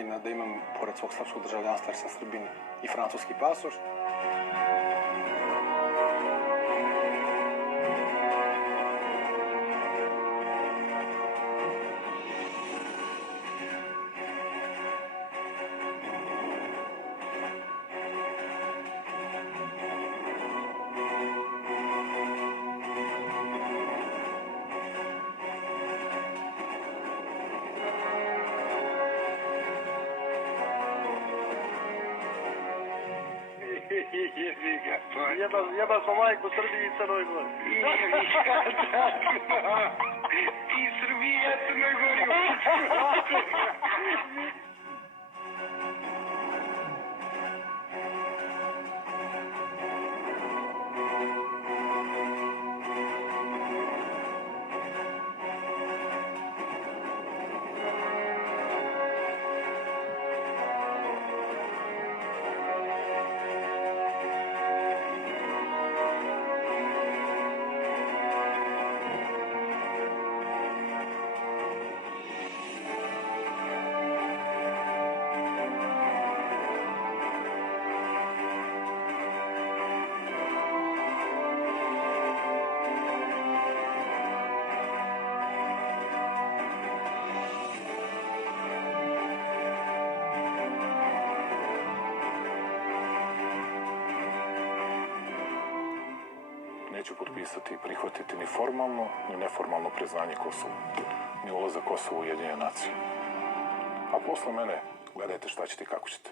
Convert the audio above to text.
i da imam, pored svog srpskog državljanstva, jer sam Srbin, i francuski pasoš. Jeba smo majku Srbiji i Crnoj Gori. I Srbija i Crnoj Gori. Neću potpisati i prihvatiti ni formalno, ni neformalno priznanje Kosova, ni ulazak Kosova u Ujedinjene nacije. A posle mene gledajte šta ćete i kako ćete.